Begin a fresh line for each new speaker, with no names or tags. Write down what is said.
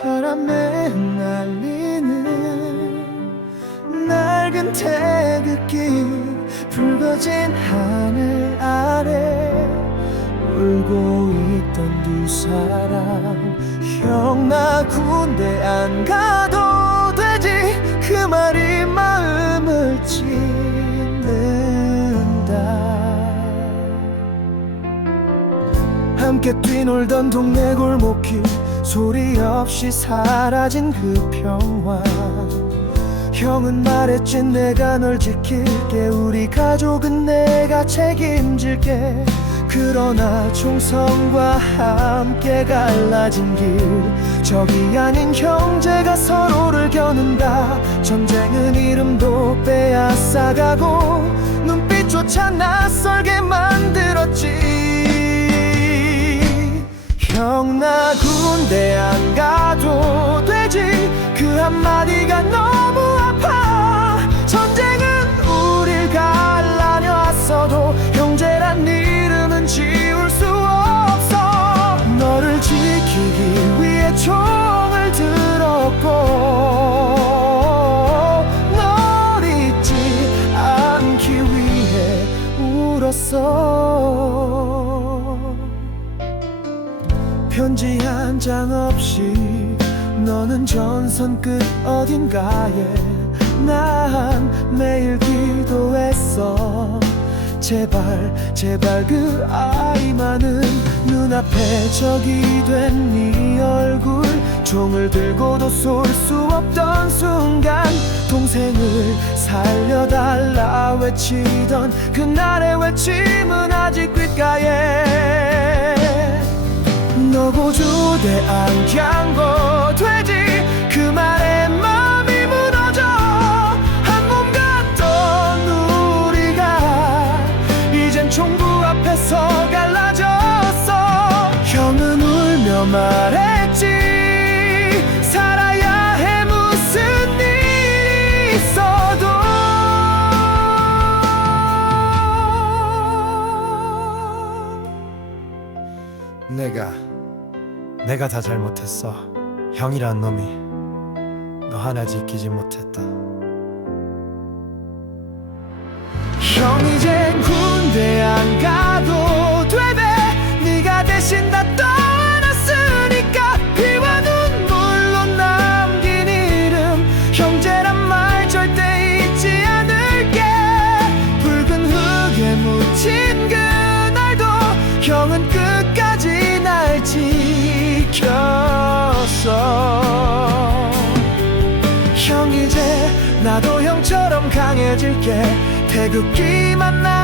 바람에 날리는 낡은 태극기 붉어진 하늘 아래 울고 있던 두 사람. 형 나 군대 안 가도 되지. 그 말이 마음을 찢는다. 함께 뛰놀던 동네 골목길 소리 없이 사라진 그 평화. 형은 말했지 내가 널 지킬게. 우리 가족은 내가 책임질게. 그러나 총성과 함께 갈라진 길. 적이 아닌 형제가 서로를 겨눈다. 전쟁은 이름도 빼앗아가고 눈빛조차 낯설게 만들었지. 형나 군대 안 가도 되지. 그 한마디가 너 편지 한 장 없이 너는 전선 끝 어딘가에 난 매일 기도했어. 제발 제발 그 아이만은 눈앞에 적이 된 네 얼굴. 총을 들고도 쏠 수 없던 순간 동생을 살려달라 외치던 그날의 외침은 아직 귓가에 고조대 안 향고 되지 그 말에 마음이 무너져 한 몸 같던 우리가 이젠 총구 앞에서 갈라졌어. 형은 울며 말했지 살아야 해 무슨 일이 있어도. 내가 내가 다 잘못했어. 형이란 놈이 너 하나 지키지 못했다. 형 이제 군대 안 가도 되대. 네가 대신 다 떠났으니까 피와 눈물로 남긴 이름. 형제란 말 절대 잊지 않을게. 붉은 흙에 묻힌 그날도 형은 끝 나도 형처럼 강해질게. 태극기만 남